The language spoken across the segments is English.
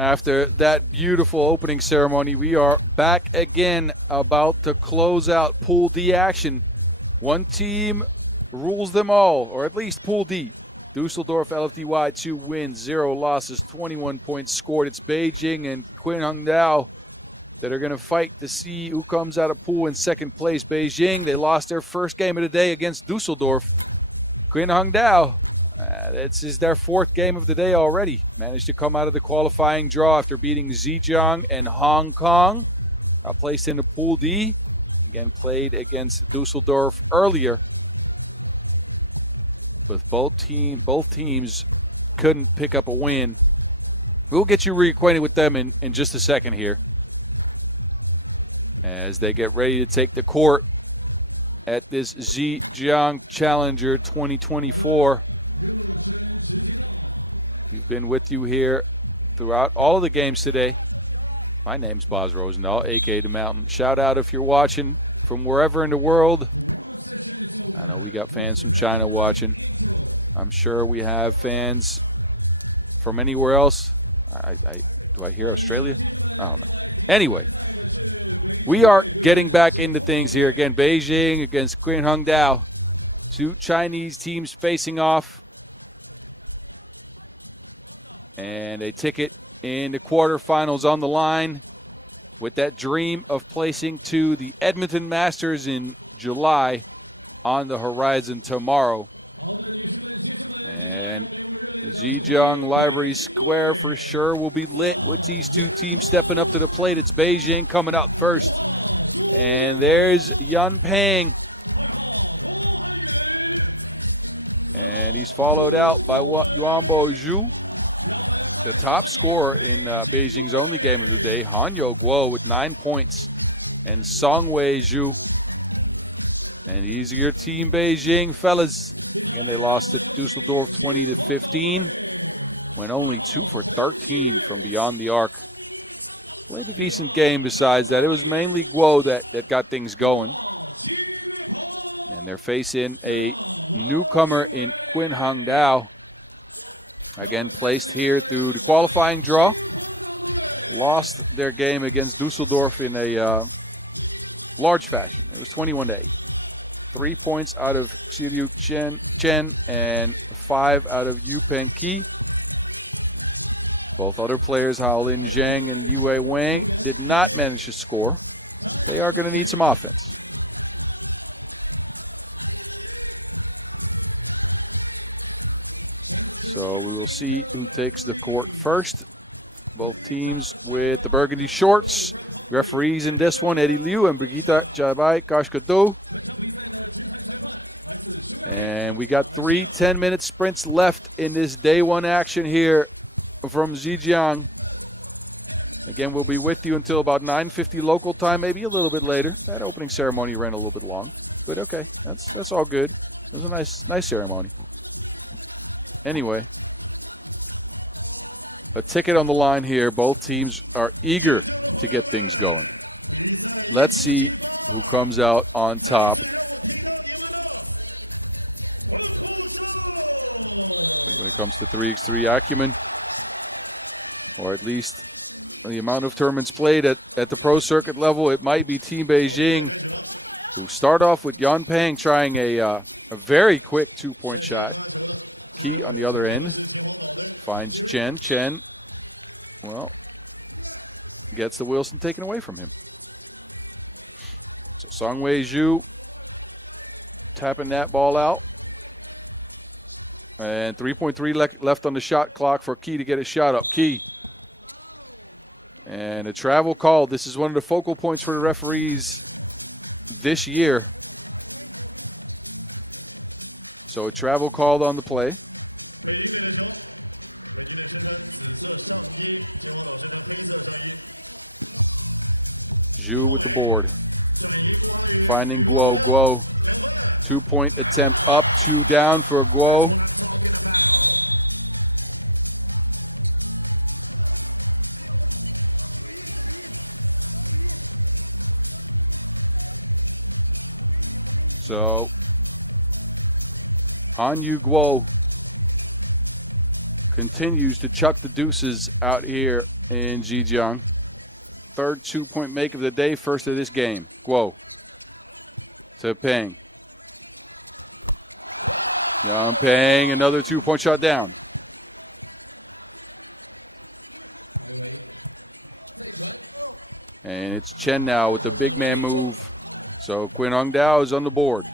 After that beautiful opening ceremony, we are back again, about to close out Pool D action. One team rules them all, or at least Pool D. Dusseldorf LFDY, 2 wins, 0 losses, 21 points scored. It's Beijing and Qinhuangdao that are going to fight to see who comes out of pool in second place. Beijing, they lost their first game of the day against Dusseldorf. Qinhuangdao, this is their fourth game of the day already. Managed to come out of the qualifying draw after beating Zhijiang and Hong Kong. Got placed into Pool D. Again, played against Dusseldorf earlier. But both teams couldn't pick up a win. We'll get you reacquainted with them in just a second here, as they get ready to take the court at this Zhijiang Challenger 2024. We've been with you here throughout all of the games today. My name's Boz Rosendahl, a.k.a. The Mountain. Shout out if you're watching from wherever in the world. I know we got fans from China watching. I'm sure we have fans from anywhere else. Do I hear Australia? I don't know. Anyway, we are getting back into things here. Again, Beijing against Qinhuangdao. 2 Chinese teams facing off. And a ticket in the quarterfinals on the line, with that dream of placing to the Edmonton Masters in July on the horizon tomorrow. And Zhejiang Library Square for sure will be lit with these 2 teams stepping up to the plate. It's Beijing coming out first. And there's Yan Peng. And he's followed out by Yuanbo Zhu. The top scorer in Beijing's only game of the day, Hanyo Guo with 9 points, and Songwei Zhu. And he's your team, Beijing, fellas. Again, they lost to Dusseldorf 20-15. Went only 2 for 13 from beyond the arc. Played a decent game besides that. It was mainly Guo that got things going. And they're facing a newcomer in Qinhuangdao. Again, placed here through the qualifying draw. Lost their game against Dusseldorf in a large fashion. It was 21-8. 3 points out of Xiryu Chen and 5 out of Yu Peng Qi. Both other players, Haolin Zhang and Yue Wang, did not manage to score. They are going to need some offense. So we will see who takes the court first. Both teams with the burgundy shorts. Referees in this one, Eddie Liu and Brigitte Chabai Kashkadu. And we got 3 10-minute sprints left in this day 1 action here from Zhejiang. Again, we'll be with you until about 9:50 local time, maybe a little bit later. That opening ceremony ran a little bit long, but okay, that's all good. It was a nice ceremony. Anyway, a ticket on the line here. Both teams are eager to get things going. Let's see who comes out on top. I think when it comes to 3x3 acumen, or at least the amount of tournaments played at the pro circuit level, it might be Team Beijing, who start off with Yan Peng trying a very quick 2-point shot. Qi on the other end finds Chen. Chen, well, gets the Wilson taken away from him. So Songwei Zhu tapping that ball out. And 3.3 left on the shot clock for Qi to get a shot up. Qi. And a travel call. This is one of the focal points for the referees this year. So a travel called on the play. Zhu with the board. Finding Guo. Guo. 2-point attempt up, 2 down for Guo. So, Hanyu Guo continues to chuck the deuces out here in Zhijiang. Third 2-point make of the day, first of this game. Guo to Peng. Yang Peng, another 2-point shot down. And it's Chen now with the big man move. So Qinhuangdao is on the board.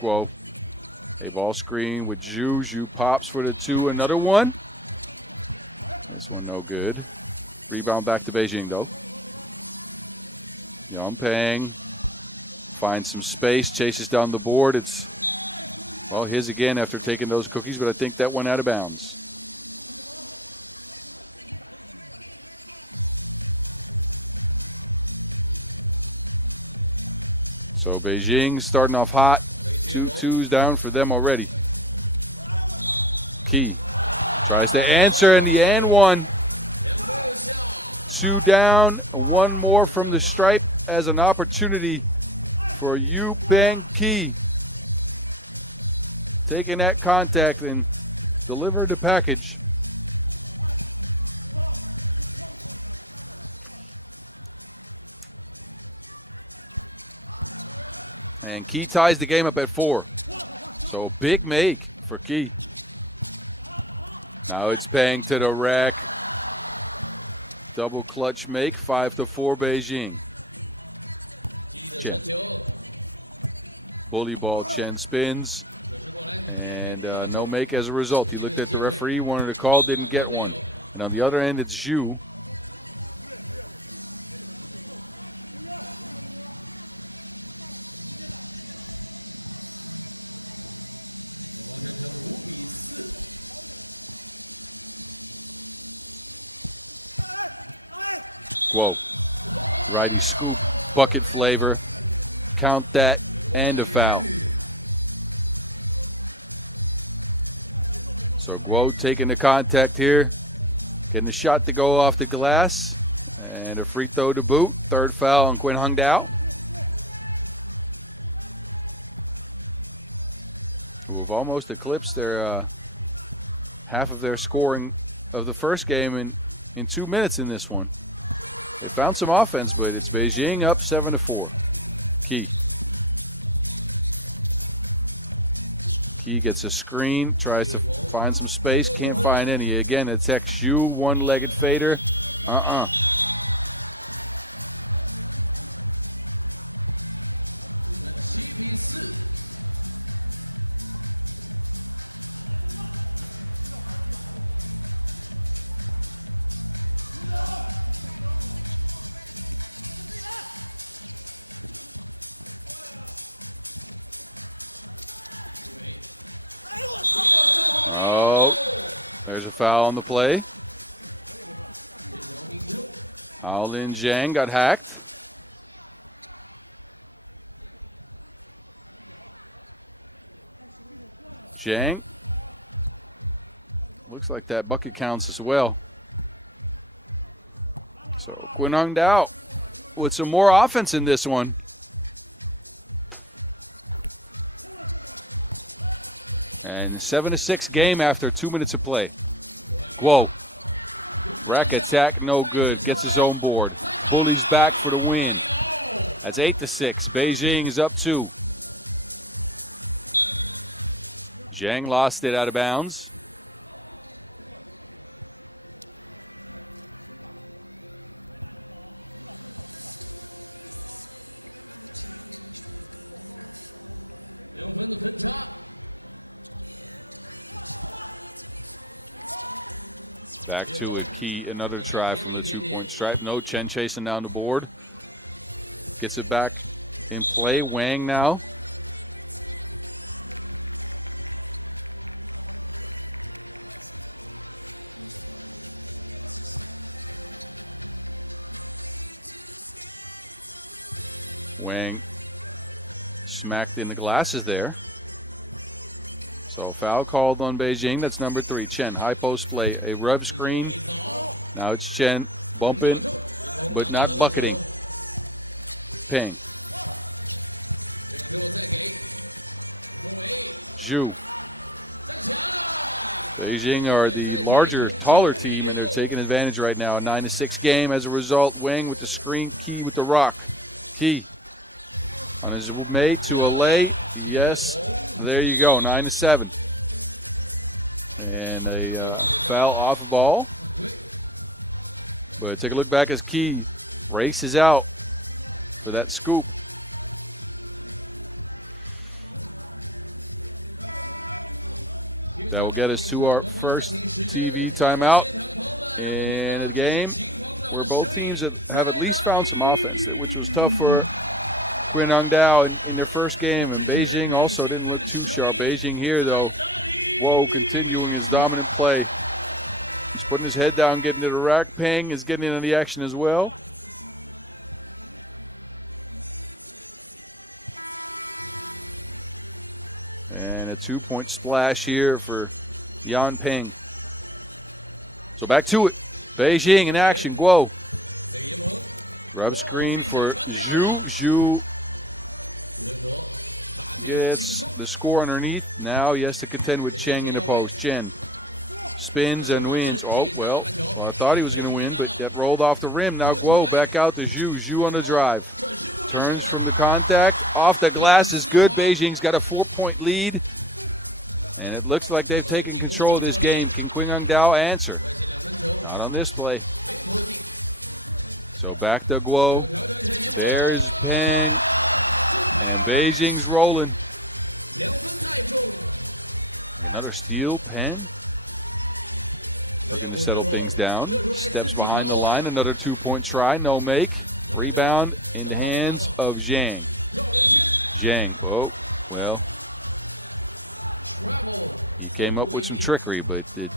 Guo. A ball screen with Zhu. Zhu pops for the 2. Another one. This one no good. Rebound back to Beijing, though. Yang Peng finds some space, chases down the board. It's, well, his again after taking those cookies, but I think that went out of bounds. So Beijing starting off hot. 2-2s down for them already. Qi tries to answer in the and one. 2 down, 1 more from the stripe as an opportunity for Yu Peng Qi. Taking that contact and delivered the package. And Qi ties the game up at 4. So a big make for Qi. Now it's Peng to the rack. Double clutch make, 5-4 Beijing. Chen. Bully ball, Chen spins. And no make as a result. He looked at the referee, wanted a call, didn't get one. And on the other end, it's Zhu. Whoa. Righty scoop, bucket flavor. Count that, and a foul. So Guo taking the contact here. Getting a shot to go off the glass. And a free throw to boot. Third foul on Qinhuangdao. Who have almost eclipsed their half of their scoring of the first game in 2 minutes in this one. They found some offense, but it's Beijing up 7-4. Qi. Qi gets a screen, tries to find some space, can't find any. Again, it's Xu, one-legged fader. Oh, there's a foul on the play. Haolin Zhang got hacked. Zhang. Looks like that bucket counts as well. So Qinhuangdao with some more offense in this one. And 7-6 game after 2 minutes of play. Guo. Rack attack, no good. Gets his own board. Bullies back for the win. That's 8-6. Beijing is up 2. Zhang lost it out of bounds. Back to it, Qi, another try from the 2-point stripe. No, Chen chasing down the board. Gets it back in play. Wang now. Wang smacked in the glasses there. So foul called on Beijing. That's number 3. Chen, high post play. A rub screen. Now it's Chen bumping, but not bucketing. Peng. Zhu. Beijing are the larger, taller team, and they're taking advantage right now. A 9-6 game. As a result, Wang with the screen, Qi with the rock. Qi on his mate to a lay. Yes, there you go, 9-7. And a foul off ball. But take a look back as Qi races out for that scoop. That will get us to our first TV timeout in a game where both teams have at least found some offense, which was tough for Qinhuangdao in their first game. And Beijing also didn't look too sharp. Beijing here, though, continuing his dominant play. He's putting his head down, getting to the rack. Peng is getting into the action as well. And a 2-point splash here for Yan Peng. So back to it. Beijing in action. Guo. Rub screen for Zhu. Zhu gets the score underneath. Now he has to contend with Cheng in the post. Chen spins and wins. Oh, well, I thought he was going to win, but that rolled off the rim. Now Guo back out to Zhu. Zhu on the drive. Turns from the contact. Off the glass is good. Beijing's got a 4-point lead. And it looks like they've taken control of this game. Can Qinhuangdao answer? Not on this play. So back to Guo. There's Peng. And Beijing's rolling. Another steal. Peng looking to settle things down. Steps behind the line. Another 2-point try. No make. Rebound in the hands of Zhang. Zhang, oh, well, he came up with some trickery, but they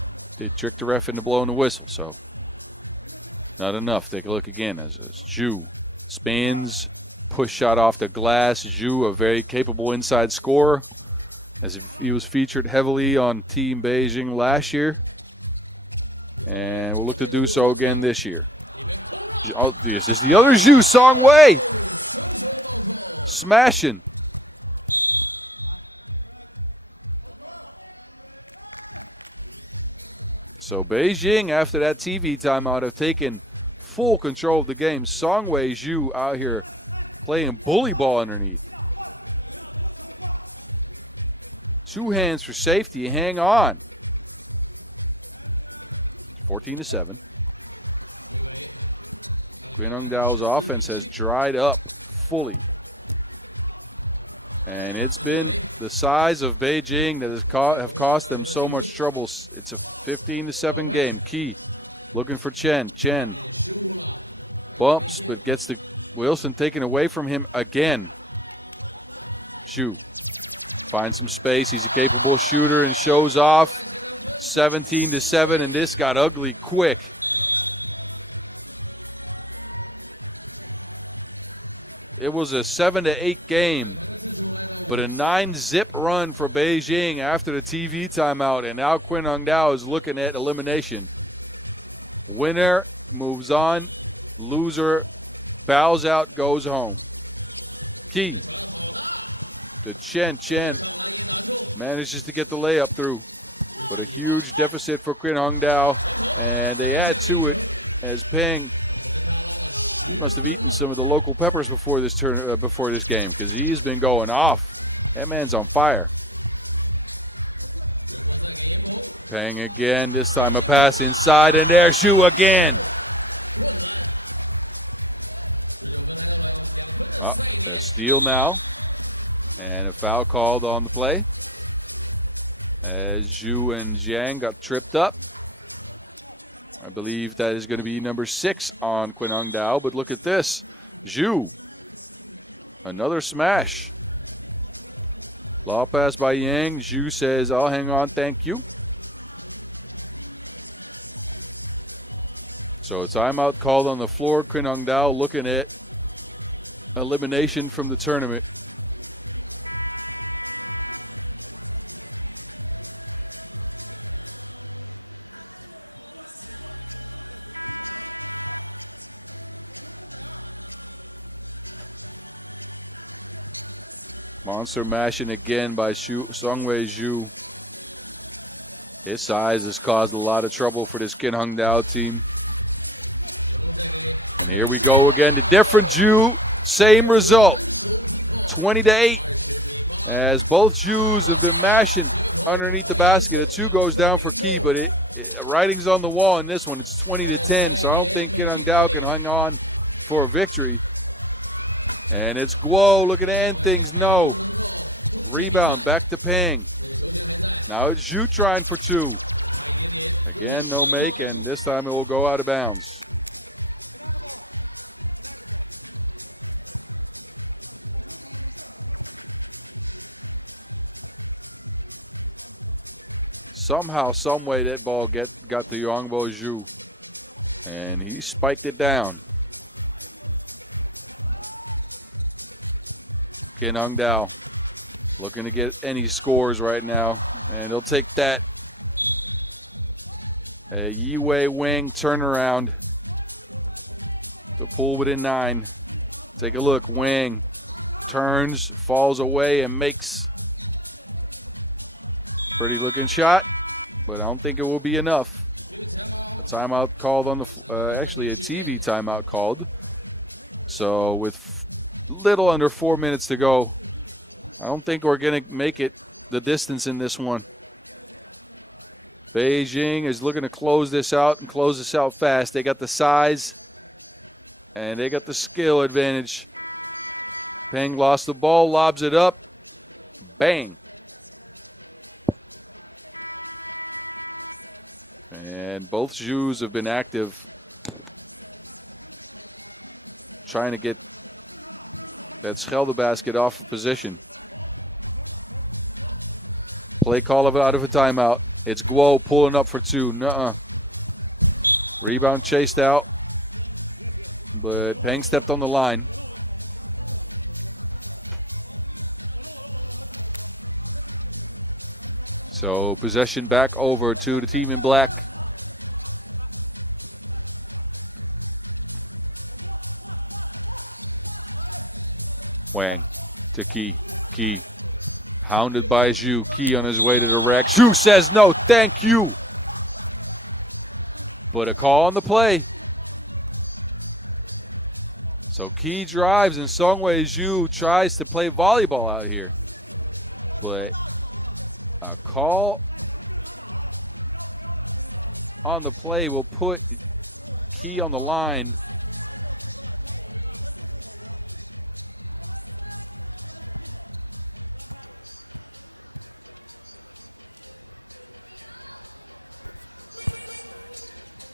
tricked the ref into blowing the whistle, so not enough. Take a look again as Zhu spins, push shot off the glass. Zhu, a very capable inside scorer, as if he was featured heavily on Team Beijing last year, and will look to do so again this year. Oh, this is the other Zhu, Song Wei. Smashing. So Beijing, after that TV timeout, have taken full control of the game. Song Wei Zhu out here playing bully ball underneath. 2 hands for safety. Hang on. 14-7. Qinhuangdao's offense has dried up fully. And it's been the size of Beijing that have cost them so much trouble. It's a 15-7 game. Qi looking for Chen. Chen bumps, but gets the Wilson taken away from him again. Zhu finds some space. He's a capable shooter and shows off. 17-7, and this got ugly quick. It was a 7-8 game, but a 9-zip run for Beijing after the TV timeout, and now Qinhuangdao is looking at elimination. Winner moves on, loser bows out, goes home. Qi to Chen. Chen manages to get the layup through, but a huge deficit for Qinhuangdao, and they add to it as Peng. He must have eaten some of the local peppers before this game, because he's been going off. That man's on fire. Peng again. This time a pass inside, and there's Zhu again. Oh, a steal now, and a foul called on the play as Zhu and Zhang got tripped up. I believe that is going to be number 6 on Qinhuangdao, but look at this. Zhu, another smash. Law pass by Yang. Zhu says, I'll hang on, thank you. So a timeout called on the floor. Qinhuangdao looking at elimination from the tournament. Monster mashing again by Song Wei Zhu. His size has caused a lot of trouble for this Qinhuangdao team. And here we go again. The different Zhu, same result. 20-8. As both Zhus have been mashing underneath the basket. A 2 goes down for Qi, but writing's on the wall in this one. It's 20-10, so I don't think Qinhuangdao can hang on for a victory. And it's Guo looking to end things. No. Rebound, back to Peng. Now it's Zhu trying for 2. Again, no make, and this time it will go out of bounds. Somehow, some way, that ball got to Yongbo Zhu, and he spiked it down. Qinhuangdao looking to get any scores right now, and he'll take that. A Yi-Wei Wang turnaround to pull within 9. Take a look. Wang turns, falls away, and makes. Pretty looking shot, but I don't think it will be enough. A timeout called on the, actually a TV timeout called. So with little under 4 minutes to go, I don't think we're going to make it the distance in this one. Beijing is looking to close this out and close this out fast. They got the size and they got the skill advantage. Peng lost the ball, lobs it up. Bang. And both Zhus have been active trying to get that Schelde basket off of position. Play call out of a timeout. It's Guo pulling up for 2. Nuh-uh. Rebound chased out. But Peng stepped on the line. So possession back over to the team in black. Wang to Qi. Qi hounded by Zhu. Qi on his way to the rack. Zhu says no, thank you. But a call on the play. So Qi drives and Songwei Zhu tries to play volleyball out here. But a call on the play will put Qi on the line.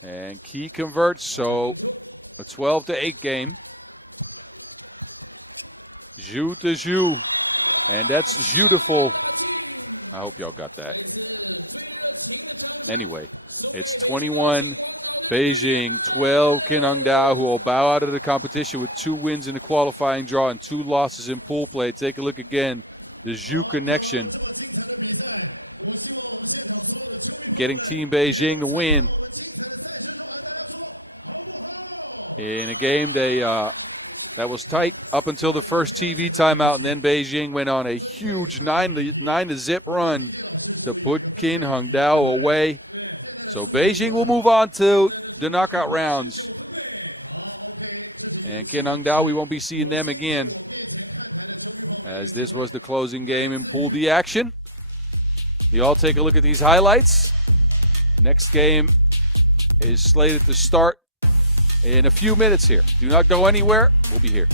And Qi converts, so a 12-8 game. Zhu to Zhu. And that's beautiful. I hope y'all got that. Anyway, it's 21 Beijing, 12 Qinhuangdao, who will bow out of the competition with 2 wins in the qualifying draw and 2 losses in pool play. Take a look again. The Zhu connection. Getting Team Beijing the win. In a game that was tight up until the first TV timeout, and then Beijing went on a huge 9-0 run to put Qinhuangdao away. So Beijing will move on to the knockout rounds. And Qinhuangdao, we won't be seeing them again, as this was the closing game in Pool D action. You all take a look at these highlights. Next game is slated to start in a few minutes here. Do not go anywhere. We'll be here.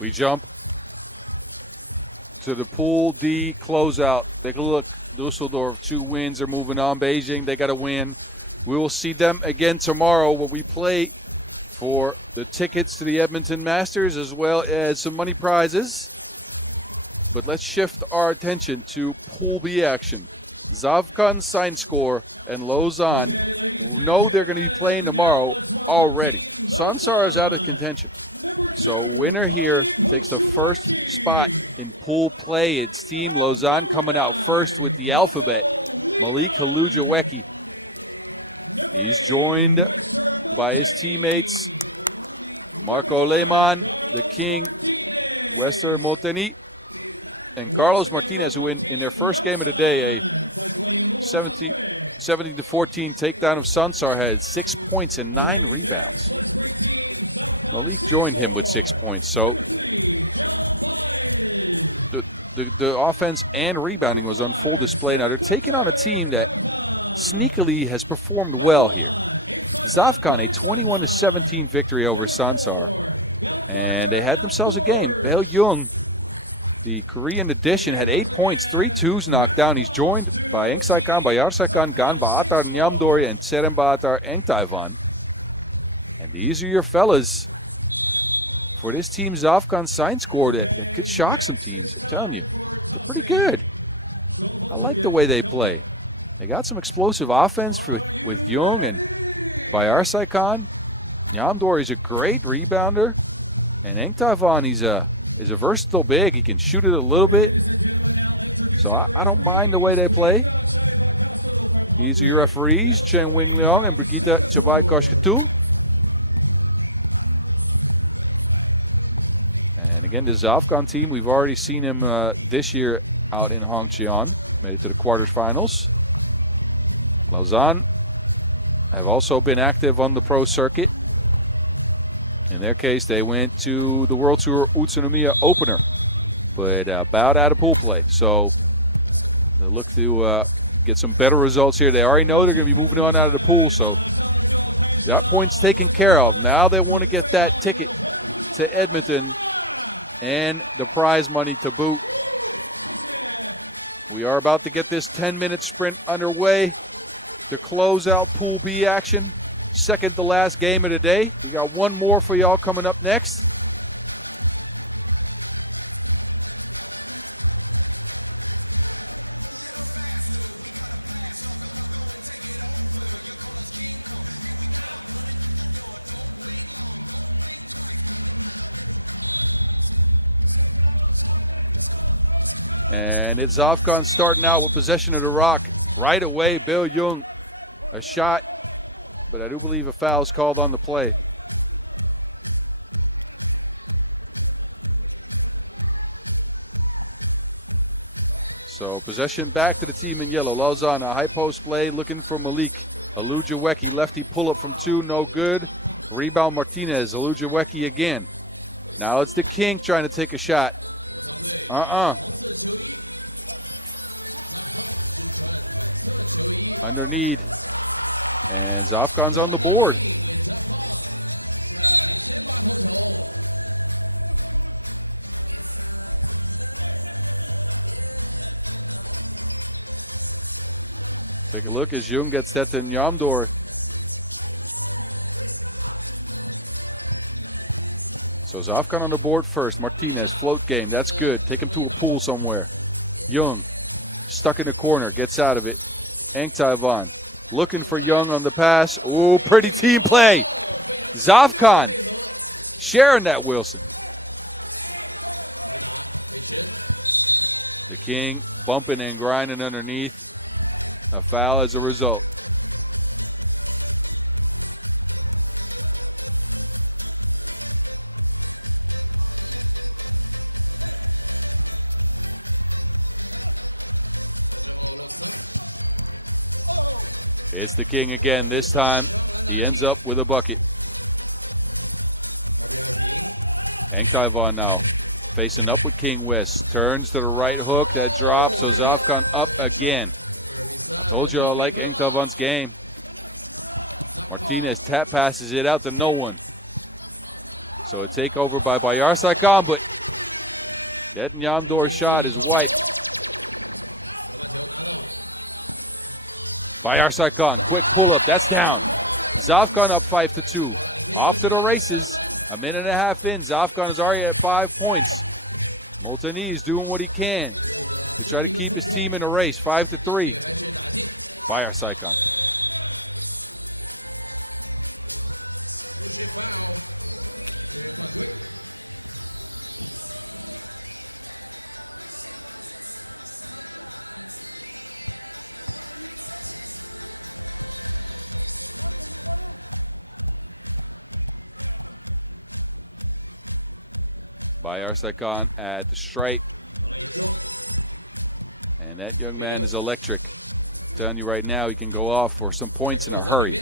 We jump to the Pool D closeout. Take a look. Dusseldorf, 2 wins. They're moving on. Beijing, they got to win. We will see them again tomorrow when we play for the tickets to the Edmonton Masters as well as some money prizes. But let's shift our attention to Pool B action. Zavkhan, SAINSCORE, and Lausanne know they're going to be playing tomorrow already. SAINSCORE is out of contention. So winner here takes the first spot in pool play. It's Team Lausanne coming out first with the alphabet. Malik Halujawecki. He's joined by his teammates Marco Lehmann, the King, Wester Moteni, and Carlos Martinez, who in their first game of the day, a 17-14 takedown of Sansar, had 6 points and 9 rebounds. Malik joined him with 6 points. So the offense and rebounding was on full display. Now they're taking on a team that sneakily has performed well here. Zavkhan, a 21-17 victory over Sansar. And they had themselves a game. Bae Jung, the Korean addition, had 8 points, 3 twos knocked down. He's joined by Eng Saikan, Bayar Saikan, Ulaanbaatar, Nyamdori, and Ulaanbaatar, Eng Taiwan. And these are your fellas for this team, Zavkhan SAINSCORE, that could shock some teams. I'm telling you, they're pretty good. I like the way they play. They got some explosive offense with Jung and Bayar Saikan. Nyamdori is a great rebounder. And Eng Taiwan, is a versatile big. He can shoot it a little bit. So I don't mind the way they play. These are your referees, Chen Wing Leong and Brigitte Chabai Koshkatu. And again, the Zavkhan team, we've already seen him this year out in Hongqian. Made it to the quarterfinals. Lausanne have also been active on the pro circuit. In their case, they went to the World Tour Utsunomiya opener, but bowed out of pool play. So they look to get some better results here. They already know they're going to be moving on out of the pool, so that point's taken care of. Now they want to get that ticket to Edmonton and the prize money to boot. We are about to get this 10-minute sprint underway to close out Pool B action. Second to last game of the day. We got one more for y'all coming up next. And it's Zavkhan starting out with possession of the rock. Right away, Bae Jung, a shot, but I do believe a foul is called on the play. So possession back to the team in yellow. Lausanne, a high post play, looking for Malik. Halujawecki, lefty pull-up from 2, no good. Rebound Martinez, Halujawecki again. Now it's the King trying to take a shot. Underneath. And Zavkhan's on the board. Take a look as Jung gets that to Nyamdor. So Zavkhan on the board first. Martinez, float game. That's good. Take him to a pool somewhere. Jung, stuck in the corner, gets out of it. Eng Taiwan, looking for Jung on the pass. Ooh, pretty team play. Zavkhan sharing that Wilson. The King bumping and grinding underneath. A foul as a result. It's the King again. This time, he ends up with a bucket. Eng Taiwan now facing up with King West. Turns to the right hook. That drops. So Zavkhan up again. I told you I like Eng Taiwan's game. Martinez tap passes it out to no one. So a takeover by Bayar Saikan, but That Nyamdor shot is wiped. By Zavkhan. Quick pull-up. That's down. Zavkhan up 5-2. Off to the races. A minute and a half in. Zavkhan is already at 5 points. Molteni is doing what he can to try to keep his team in a race. 5-3. By Zavkhan. By Zavkhan at the stripe. And that young man is electric. I'm telling you right now, he can go off for some points in a hurry.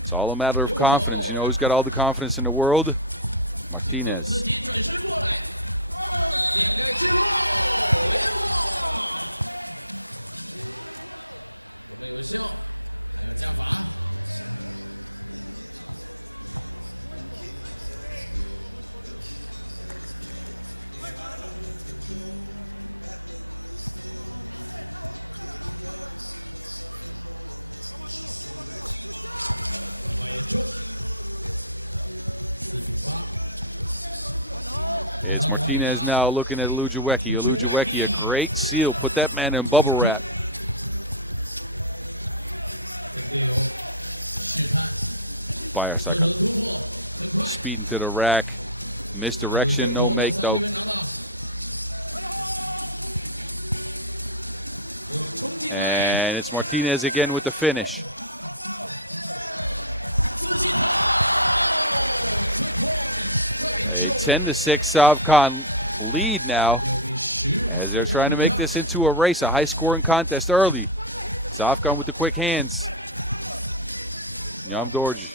It's all a matter of confidence. You know who's got all the confidence in the world? Martinez. It's Martinez now looking at Ulaanbaatar. Ulaanbaatar, a great seal. Put that man in bubble wrap. By Zavkhan. Speeding to the rack. Misdirection, no make though. And it's Martinez again with the finish. A 10-6 Zavkhan lead now as they're trying to make this into a race, a high-scoring contest early. Zavkhan with the quick hands. Nyamdor.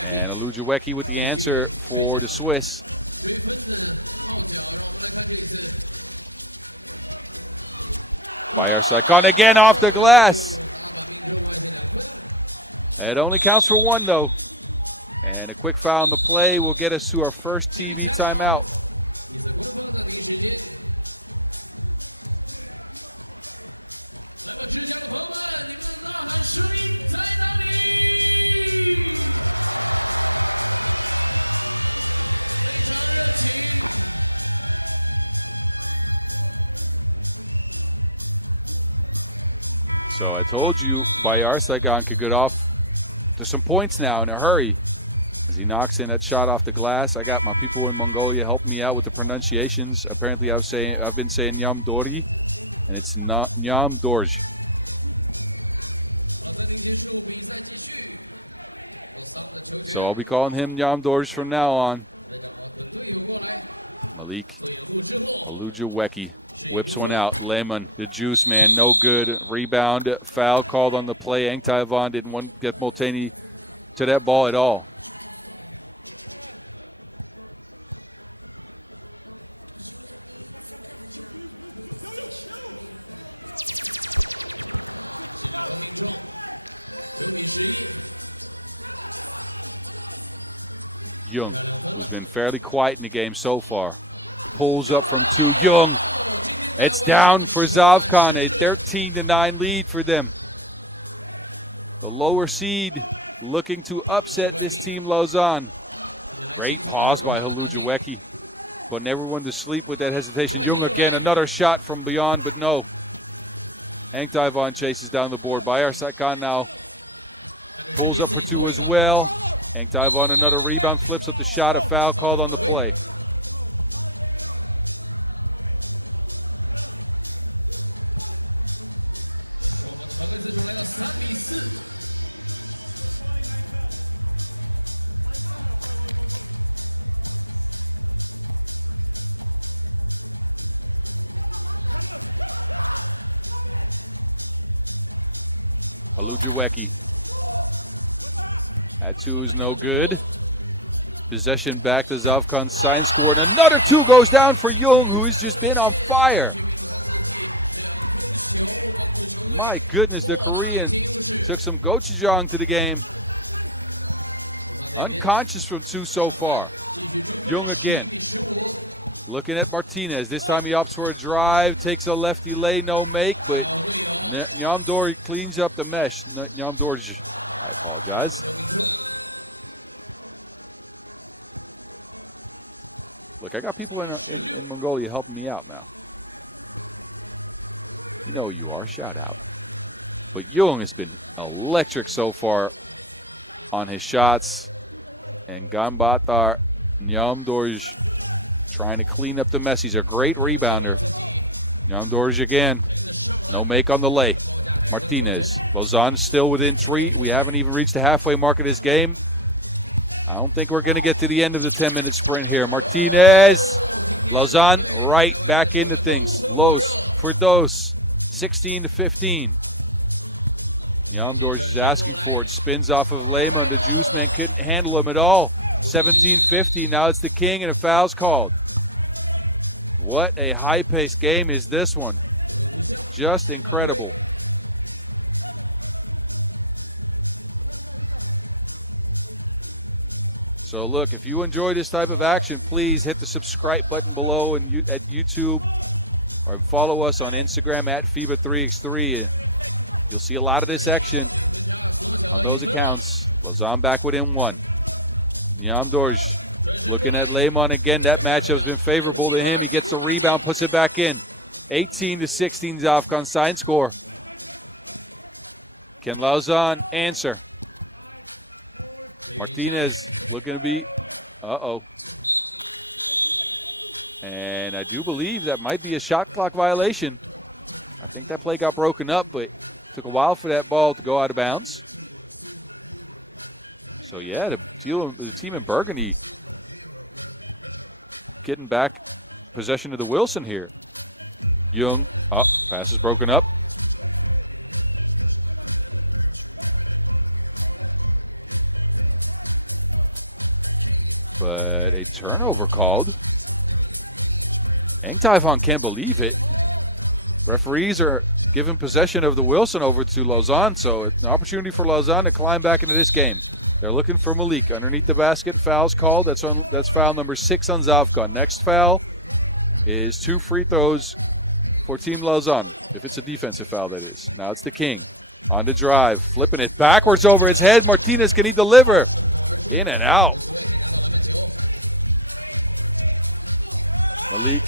And Ulaanbaatar with the answer for the Swiss. By Zavkhan again off the glass. It only counts for one, though. And a quick foul on the play will get us to our first TV timeout. So I told you Zavkhan could get off to some points now in a hurry as he knocks in that shot off the glass. I got my people in Mongolia helping me out with the pronunciations. Apparently I've been saying Nyamdori, and it's not Nyamdor. So I'll be calling him Nyamdor from now on. Malik Ulaanbaatar whips one out. Lehman, the juice man, no good. Rebound, foul called on the play. Ang Taiwan didn't want to get Molteni to that ball at all. Young, who's been fairly quiet in the game so far, pulls up from two. Young. It's down for Zavkhan, a 13-9 lead for them. The lower seed looking to upset this team, Lausanne. Great pause by Ulaanbaatar, putting everyone to sleep with that hesitation. Jung again, another shot from beyond, but no. Ang Taiwan chases down the board. By Zavkhan now pulls up for two as well. Ang Taiwan another rebound, flips up the shot, a foul called on the play. Ulaanbaatar. That two is no good. Possession back to Zavkhan. SAINSCORE. And another two goes down for Jung, who has just been on fire. My goodness, the Korean took some gochujang to the game. Unconscious from 2 so far. Jung again. Looking at Martinez. This time he opts for a drive. Takes a lefty lay, no make. But Nyamdor cleans up the mesh. Nyamdor, I apologize. Look, I got people in Mongolia helping me out now. You know who you are. Shout out. But Jung has been electric so far on his shots. And Ulaanbaatar, Nyamdorj trying to clean up the mess. He's a great rebounder. Nyamdorj again. No make on the lay. Martinez. Lausanne still within 3. We haven't even reached the halfway mark of this game. I don't think we're going to get to the end of the 10-minute sprint here. Martinez. Lausanne right back into things. Los for Dos. 16-15. Nyamdorj is asking for it. Spins off of Lehman. The Juice Man couldn't handle him at all. 17-15. Now it's the King and a foul's called. What a high-paced game is this one. Just incredible. So look, if you enjoy this type of action, please hit the subscribe button below and at YouTube, or follow us on Instagram at FIBA 3x3. You'll see a lot of this action on those accounts. Lausanne back within 1. Nyamdorj looking at Lehman again. That matchup's been favorable to him. He gets the rebound, puts it back in. 18-16 Zavkhan SAINSCORE. Can Lausanne answer? Martinez looking to be, and I do believe that might be a shot clock violation. I think that play got broken up, but took a while for that ball to go out of bounds. So, yeah, the team in Burgundy getting back possession of the Wilson here. Jung, pass is broken up. But a turnover called. Eng Taifan can't believe it. Referees are giving possession of the Wilson over to Lausanne, so an opportunity for Lausanne to climb back into this game. They're looking for Malik underneath the basket. Foul's called. That's foul number 6 on Zavkhan. Next foul is 2 free throws for Team Lausanne, if it's a defensive foul, that is. Now it's the King on the drive, flipping it backwards over his head. Martinez, can he deliver? In and out. Malik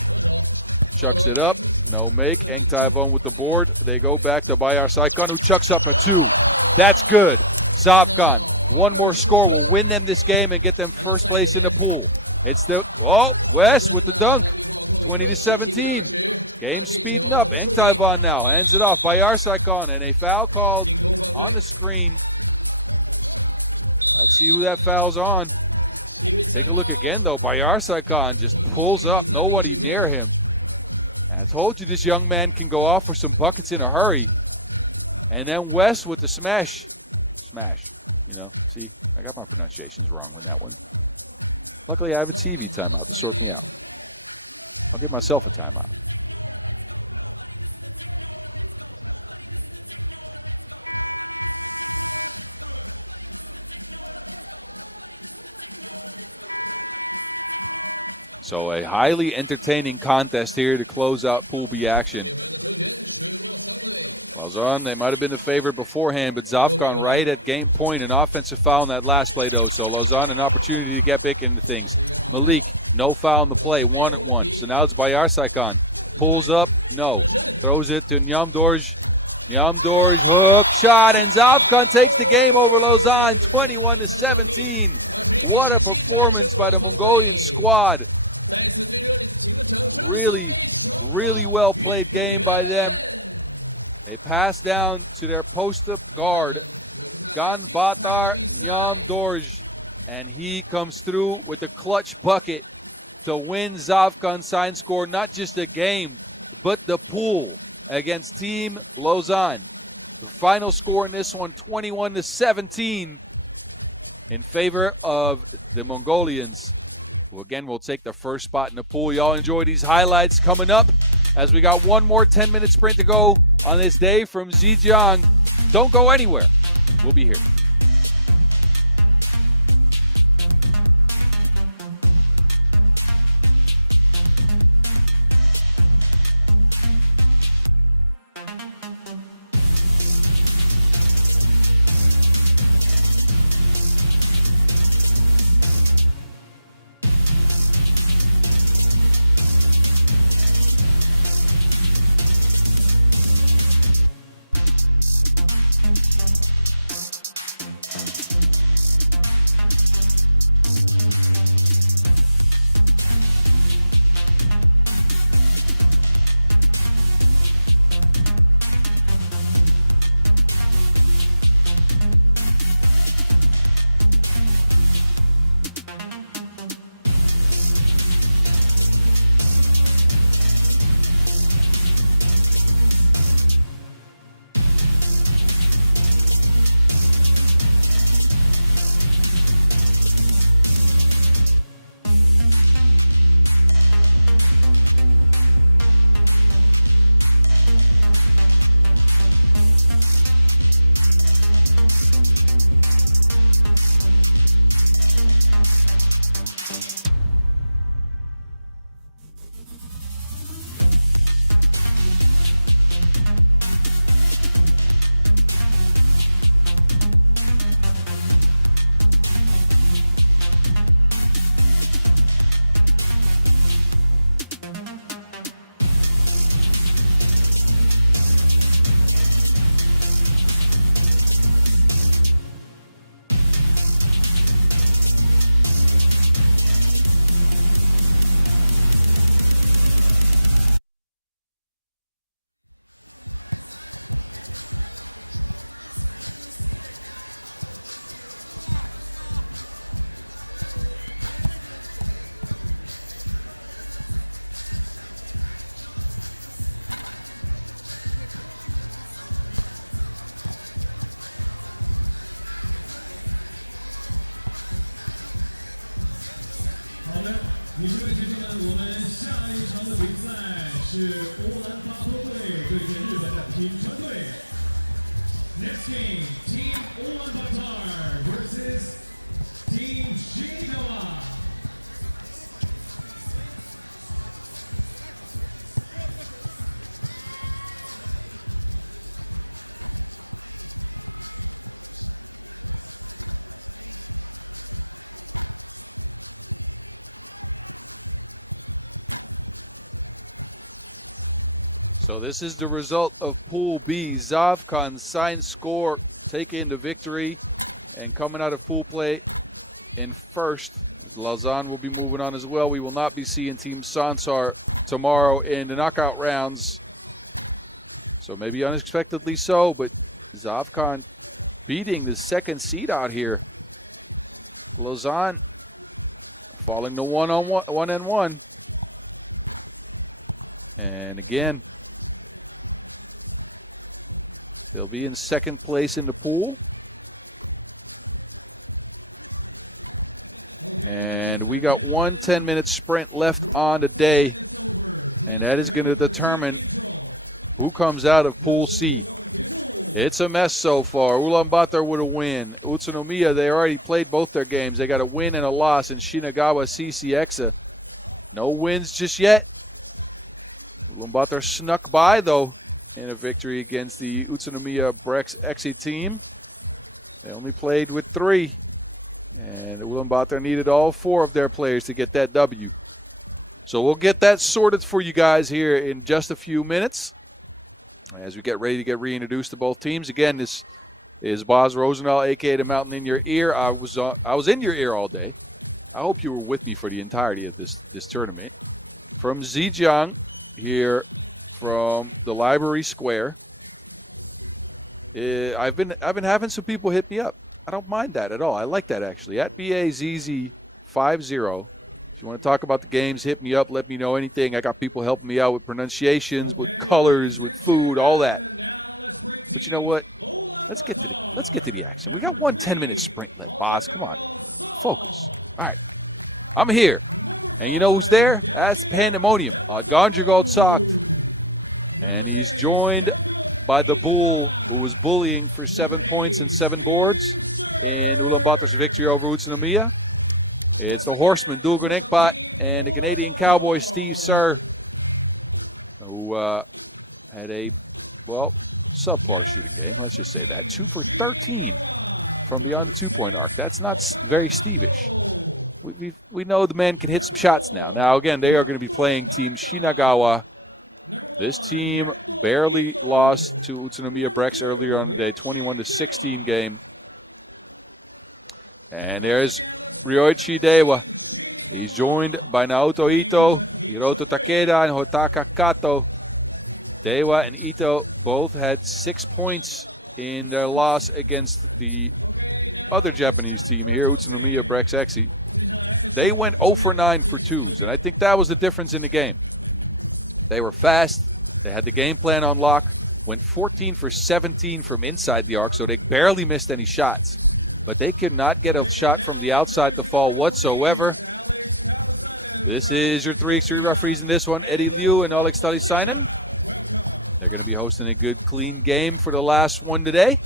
chucks it up. No make. Eng Taivon with the board. They go back to Bayar Saikan, who chucks up a 2. That's good. Zavkhan, one more score will win them this game and get them first place in the pool. It's the, West with the dunk. 20-17. Game speeding up. Eng Taivon now hands it off. Bayar Saikan, and a foul called on the screen. Let's see who that foul's on. Take a look again, though. Bayar Saikan just pulls up. Nobody near him. And I told you this young man can go off for some buckets in a hurry. And then West with the smash. Smash. You know, see, I got my pronunciations wrong with that one. Luckily, I have a TV timeout to sort me out. I'll give myself a timeout. So a highly entertaining contest here to close out Pool B action. Lausanne, they might have been the favorite beforehand, but Zavkhan right at game point, an offensive foul in that last play, though. So Lausanne, an opportunity to get back into things. Malik, no foul in the play, 1-1. So now it's Bayar Saikan. Pulls up, no. Throws it to Nyamdorj. Nyamdorj, hook, shot, and Zavkhan takes the game over Lausanne, 21-17. What a performance by the Mongolian squad. Really, really well played game by them. They pass down to their post-up guard, Ulaanbaatar Nyamdorj, and he comes through with a clutch bucket to win Zavkhan SAINSCORE not just a game, but the pool against Team Lausanne. The final score in this one, 21-17, in favor of the Mongolians, who again will take the first spot in the pool. Y'all enjoy these highlights coming up as we got one more 10-minute sprint to go on this day from Zhijiang. Don't go anywhere. We'll be here. So this is the result of Pool B. Zavkhan, SAINSCORE, taking the victory. And coming out of pool play in first, Lausanne will be moving on as well. We will not be seeing Team Sansar tomorrow in the knockout rounds. So maybe unexpectedly so, but Zavkhan beating the second seed out here. Lausanne falling to 1-1. And again, they'll be in second place in the pool. And we got one 10-minute sprint left on the day. And that is going to determine who comes out of Pool C. It's a mess so far. Ulaanbaatar with a win. Utsunomiya, they already played both their games. They got a win and a loss in Shinagawa CCXA. No wins just yet. Ulaanbaatar snuck by, though, in a victory against the Utsunomiya Brex Exi team. They only played with 3. And Ulaanbaatar needed all 4 of their players to get that W. So we'll get that sorted for you guys here in just a few minutes as we get ready to get reintroduced to both teams. Again, this is Boz Rosendahl, a.k.a. The Mountain in Your Ear. I was in your ear all day. I hope you were with me for the entirety of this tournament. From Zhijiang, here from the Library Square. I've been having some people hit me up. I don't mind that at all. I like that, actually. At BAZZ50. If you want to talk about the games, hit me up. Let me know anything. I got people helping me out with pronunciations, with colors, with food, all that. But you know what? Let's get to the action. We got one 10-minute sprint left, boss. Come on. Focus. All right. I'm here. And you know who's there? That's Pandemonium. Ganjagol Sokt. And he's joined by the Bull, who was bullying for 7 points and 7 boards in Ulaanbaatar's victory over Utsunomiya. It's the Horseman, Dulgun Ekpat, and the Canadian Cowboy, Steve Sir, who had a, subpar shooting game. Let's just say that. 2 for 13 from beyond the 2-point arc. That's not very Steve-ish. We know the man can hit some shots now. Now, again, they are going to be playing Team Shinagawa. This team barely lost to Utsunomiya Brex earlier on today, 21-16 game. And there's Ryoichi Dewa. He's joined by Naoto Ito, Hiroto Takeda, and Hotaka Kato. Dewa and Ito both had 6 points in their loss against the other Japanese team here, Utsunomiya Brex Exi. They went 0 for 9 for twos, and I think that was the difference in the game. They were fast. They had the game plan on lock. Went 14 for 17 from inside the arc, so they barely missed any shots. But they could not get a shot from the outside to fall whatsoever. This is your 3x3 referees in this one, Eddie Liu and Alex Talisainen. They're going to be hosting a good, clean game for the last one today.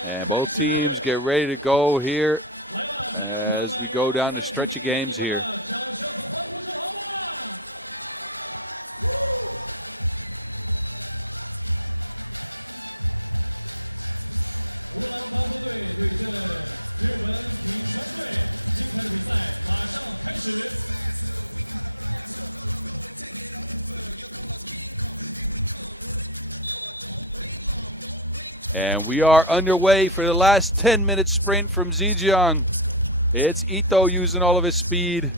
And both teams get ready to go here as we go down the stretch of games here. And we are underway for the last 10-minute sprint from Zhijiang. It's Ito using all of his speed.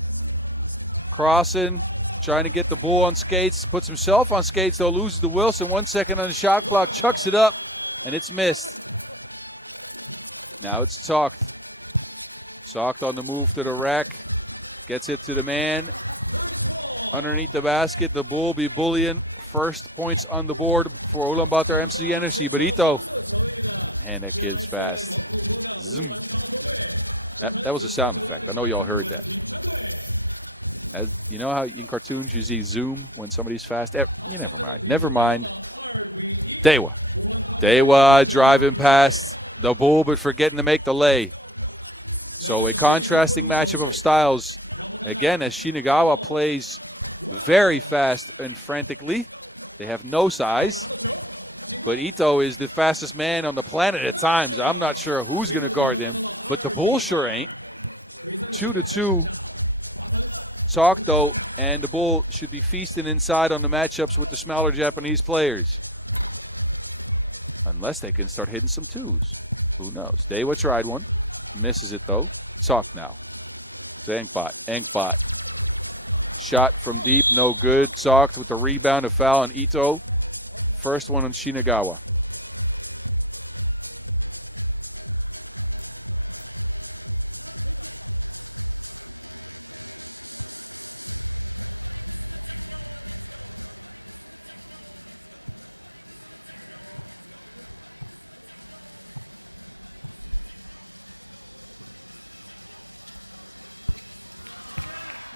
Crossing, trying to get the bull on skates. Puts himself on skates, though, loses to Wilson. 1 second on the shot clock, chucks it up, and it's missed. Now it's Talked. Talked on the move to the rack. Gets it to the man. Underneath the basket, the bull be bullying. First points on the board for Ulaanbaatar MC Energy, but Ito. Man, that kid's fast. Zoom. That was a sound effect. I know y'all heard that. As you know how in cartoons you see zoom when somebody's fast? You never mind. Never mind. Dewa. Dewa driving past the bull, but forgetting to make the lay. So a contrasting matchup of styles. Again, as Shinagawa plays very fast and frantically. They have no size. But Ito is the fastest man on the planet at times. I'm not sure who's going to guard him, but the bull sure ain't. 2-2. Talk, though, and the bull should be feasting inside on the matchups with the smaller Japanese players. Unless they can start hitting some twos. Who knows? Dewa tried one. Misses it, though. Talk now. To Enkbot. Enkbot. Shot from deep, no good. Talked with the rebound, a foul on Ito. First one on Shinagawa.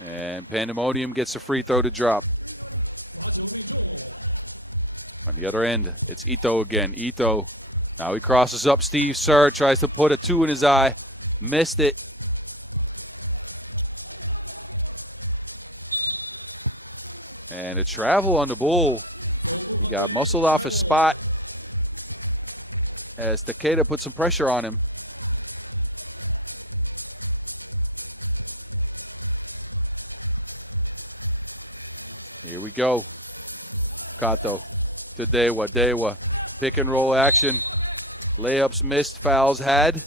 And Pandemonium gets a free throw to drop. On the other end, it's Ito again. Ito. Now he crosses up Steve Sir, tries to put a 2 in his eye. Missed it. And a travel on the bull. He got muscled off his spot as Takeda put some pressure on him. Here we go. Kato to Dewa. Dewa. Pick and roll action. Layups missed, fouls had.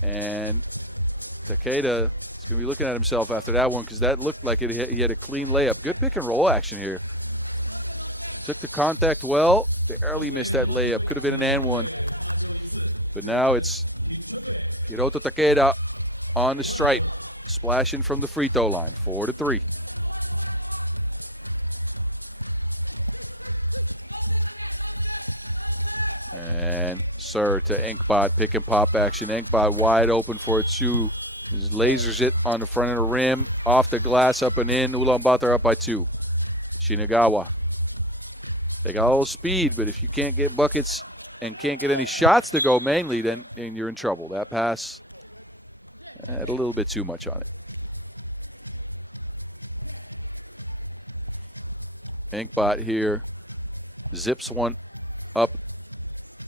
And Takeda is going to be looking at himself after that one because that looked like he had a clean layup. Good pick and roll action here. Took the contact well. Barely missed that layup. Could have been an and one. But now it's Hiroto Takeda on the stripe. Splashing from the free throw line. 4-3. And Sir to Enkbot, pick and pop action. Enkbot wide open for a 2. Lasers it on the front of the rim, off the glass, up and in. Ulaanbaatar up by 2. Shinagawa. They got a little speed, but if you can't get buckets and can't get any shots to go mainly, then you're in trouble. That pass Had a little bit too much on it. Inkbot here zips one up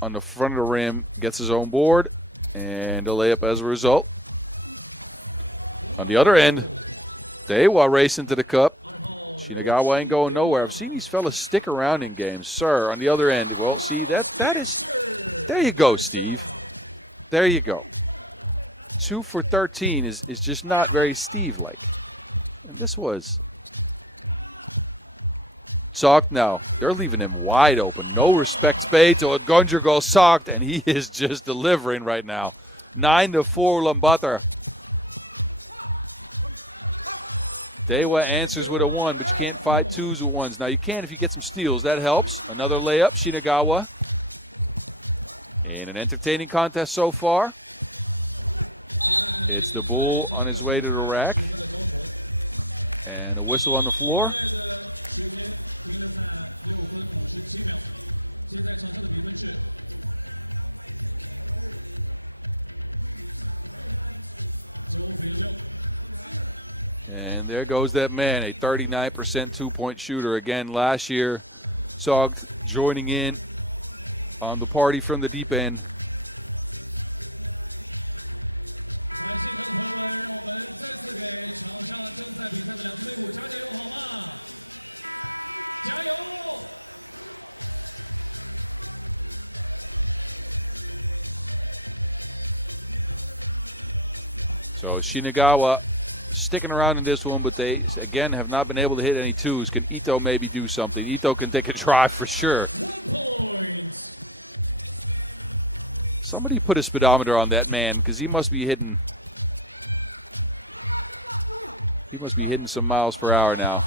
on the front of the rim, gets his own board, and a layup as a result. On the other end, Daiwa racing to the cup. Shinagawa ain't going nowhere. I've seen these fellas stick around in games. Sir, on the other end, well, see, that is, there you go, Steve. There you go. 2 for 13 is just not very Steve-like. And this was. Socked now. They're leaving him wide open. No respect paid to Gunjer goes socked, and he is just delivering right now. 9-4 Ulaanbaatar. Daiwa answers with a 1, but you can't fight 2s with 1s. Now you can if you get some steals. That helps. Another layup, Shinagawa. In an entertaining contest so far. It's the Bull on his way to the rack. And a whistle on the floor. And there goes that man, a 39% two-point shooter. Again, last year, Sogged joining in on the party from the deep end. So Shinagawa sticking around in this one, but they, again, have not been able to hit any 2s. Can Ito maybe do something? Ito can take a drive for sure. Somebody put a speedometer on that man, because he must be hitting some miles per hour now.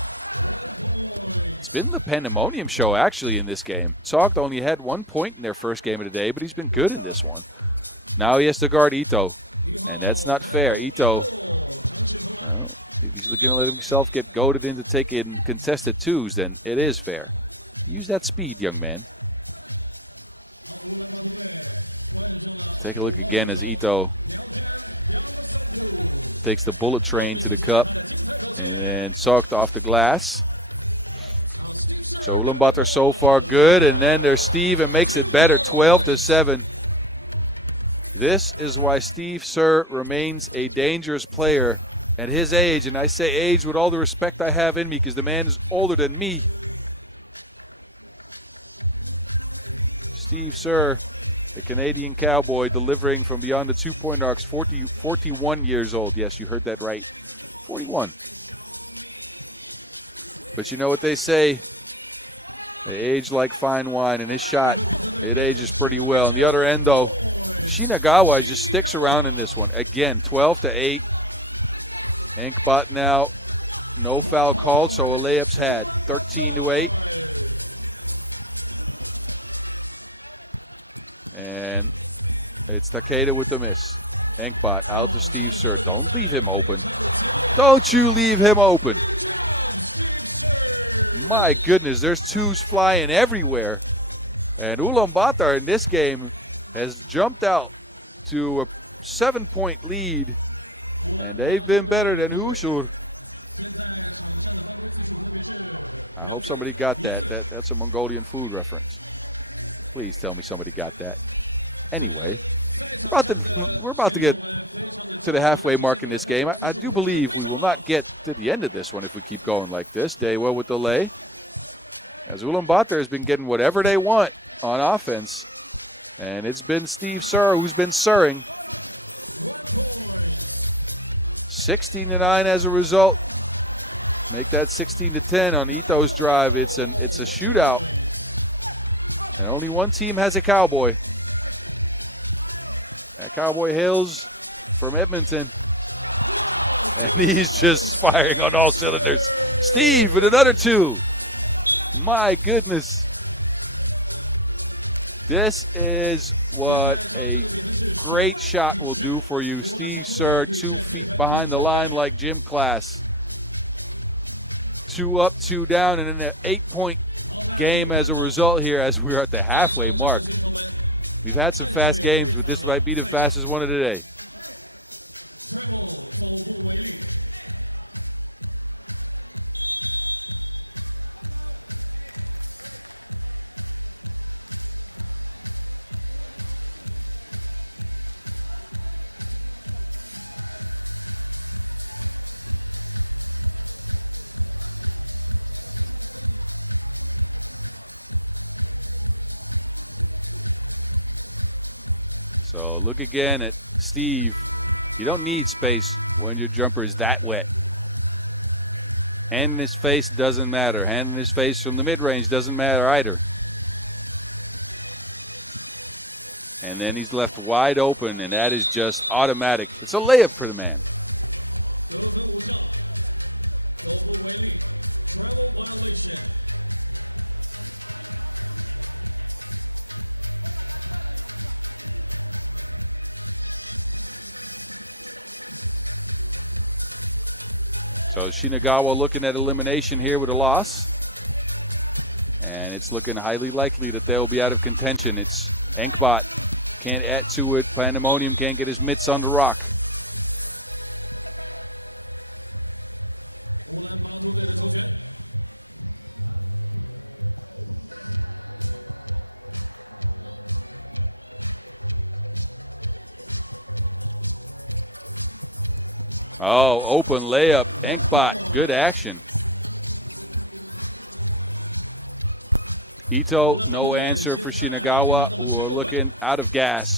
It's been the pandemonium show, actually, in this game. Sogged only had 1 point in their first game of the day, but he's been good in this one. Now he has to guard Ito, and that's not fair. Ito, well, if he's going to let himself get goaded into taking contested 2s, then it is fair. Use that speed, young man. Take a look again as Ito takes the bullet train to the cup and then Sogged off the glass. So Ulaanbaatar so far good, and then there's Steve and makes it better, 12-7. This is why Steve Sir remains a dangerous player at his age, and I say age with all the respect I have in me because the man is older than me. Steve Sir, the Canadian cowboy, delivering from beyond the two-point arcs, 41 years old. Yes, you heard that right. 41. But you know what they say? They age like fine wine, and his shot, it ages pretty well. On the other end, though, Shinagawa just sticks around in this one. Again, 12-8. Inkbot now, no foul called, so a layup's had. 13-8. And it's Takeda with the miss. Inkbot out to Steve Sir. Don't leave him open. Don't you leave him open. My goodness, there's 2s flying everywhere. And Ulaanbaatar in this game has jumped out to a 7-point lead. And they've been better than Husur. I hope somebody got that. That's a Mongolian food reference. Please tell me somebody got that. Anyway, we're about to get to the halfway mark in this game. I do believe we will not get to the end of this one if we keep going like this. Daiwa with the lay. As Ulaanbaatar has been getting whatever they want on offense. And it's been Steve Sir who's been sirring. 16-9 as a result. Make that 16-10 on Ito's drive. It's a shootout. And only one team has a cowboy. That cowboy hails from Edmonton. And he's just firing on all cylinders. Steve with another 2. My goodness. This is what a great shot will do for you. Steve Sir, 2 feet behind the line like gym class. 2 up, 2 down, and an 8-point game as a result here as we're at the halfway mark. We've had some fast games, but this might be the fastest one of the day. So look again at Steve. You don't need space when your jumper is that wet. Hand in his face doesn't matter. Hand in his face from the mid-range doesn't matter either. And then he's left wide open, and that is just automatic. It's a layup for the man. So Shinagawa looking at elimination here with a loss. And it's looking highly likely that they'll be out of contention. It's Enkbot. Can't add to it. Pandemonium can't get his mitts on the rock. Oh, open layup. Enkbot. Good action. Ito, no answer for Shinagawa, who are looking out of gas.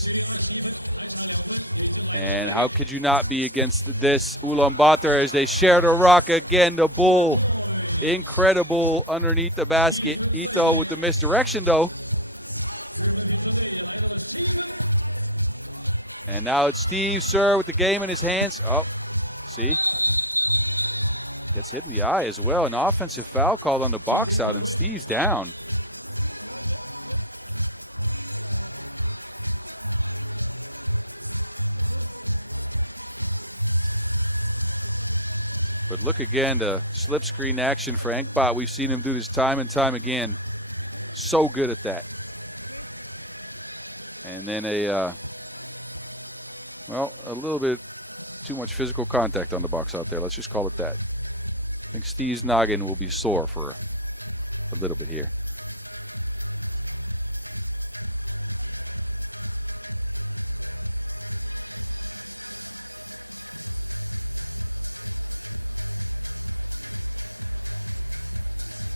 And how could you not be against this? Ulaanbaatar as they share the rock again. The bull. Incredible underneath the basket. Ito with the misdirection, though. And now it's Steve Sir with the game in his hands. Oh, see? Gets hit in the eye as well. An offensive foul called on the box out, and Steve's down. But look again, the slip screen action for Enkbot. We've seen him do this time and time again. So good at that. And then a little bit too much physical contact on the box out there. Let's just call it that. I think Steve's noggin will be sore for a little bit here.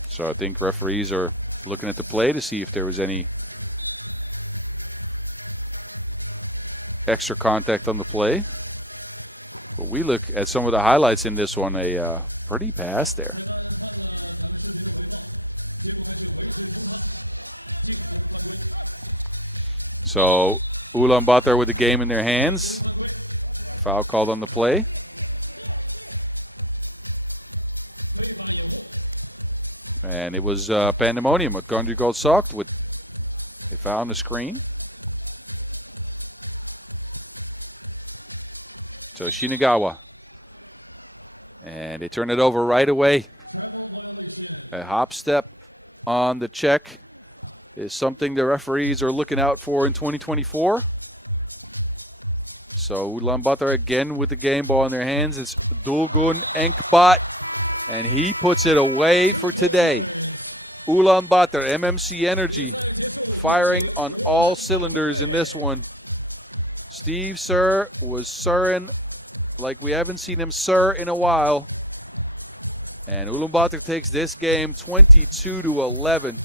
So I think referees are looking at the play to see if there was any extra contact on the play. But we look at some of the highlights in this one, a pretty pass there. So Ulaanbaatar with the game in their hands. Foul called on the play. And it was Pandemonium with Gondry Gold Socked with a foul on the screen. So Shinagawa. And they turn it over right away. A hop step on the check is something the referees are looking out for in 2024. So Ulaanbaatar again with the game ball in their hands. It's Dulgun Enkbot. And he puts it away for today. Ulaanbaatar, MMC Energy, firing on all cylinders in this one. Steve Sir was sirring like we haven't seen him sir in a while. And Ulaanbaatar takes this game 22-11.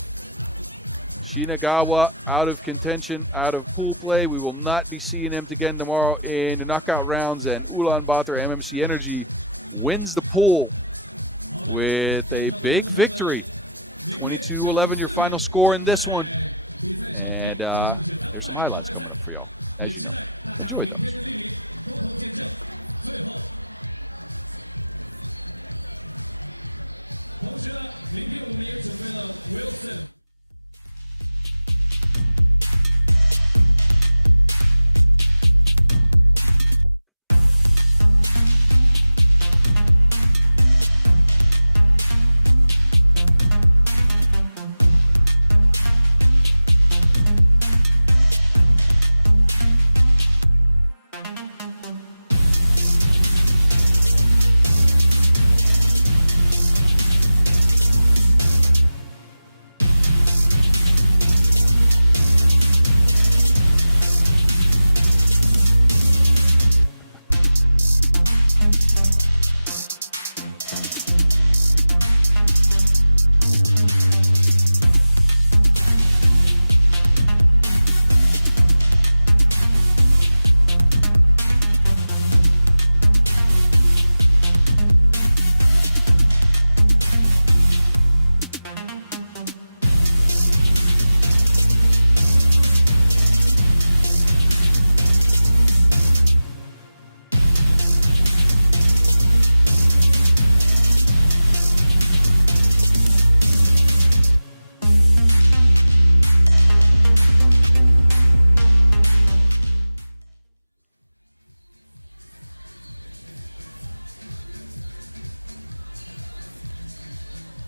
Shinagawa out of contention, out of pool play. We will not be seeing him again tomorrow in the knockout rounds. And Ulaanbaatar, MMC Energy, wins the pool with a big victory. 22-11, your final score in this one. And there's some highlights coming up for y'all, as you know. Enjoy those.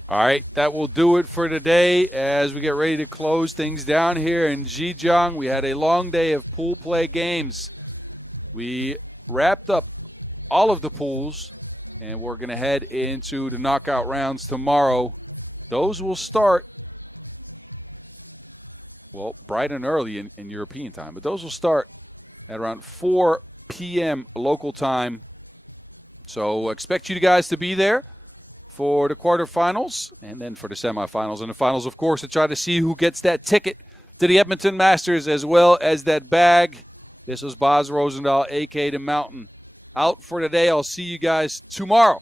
All right, that will do it for today as we get ready to close things down here in Zhijiang. We had a long day of pool play games. We wrapped up all of the pools, and we're going to head into the knockout rounds tomorrow. Those will start, well, bright and early in European time, but those will start at around 4 p.m. local time. So expect you guys to be there for the quarterfinals, and then for the semifinals and the finals, of course, to try to see who gets that ticket to the Edmonton Masters as well as that bag. This was Boz Rosendahl, a.k.a. The Mountain, out for today. I'll see you guys tomorrow.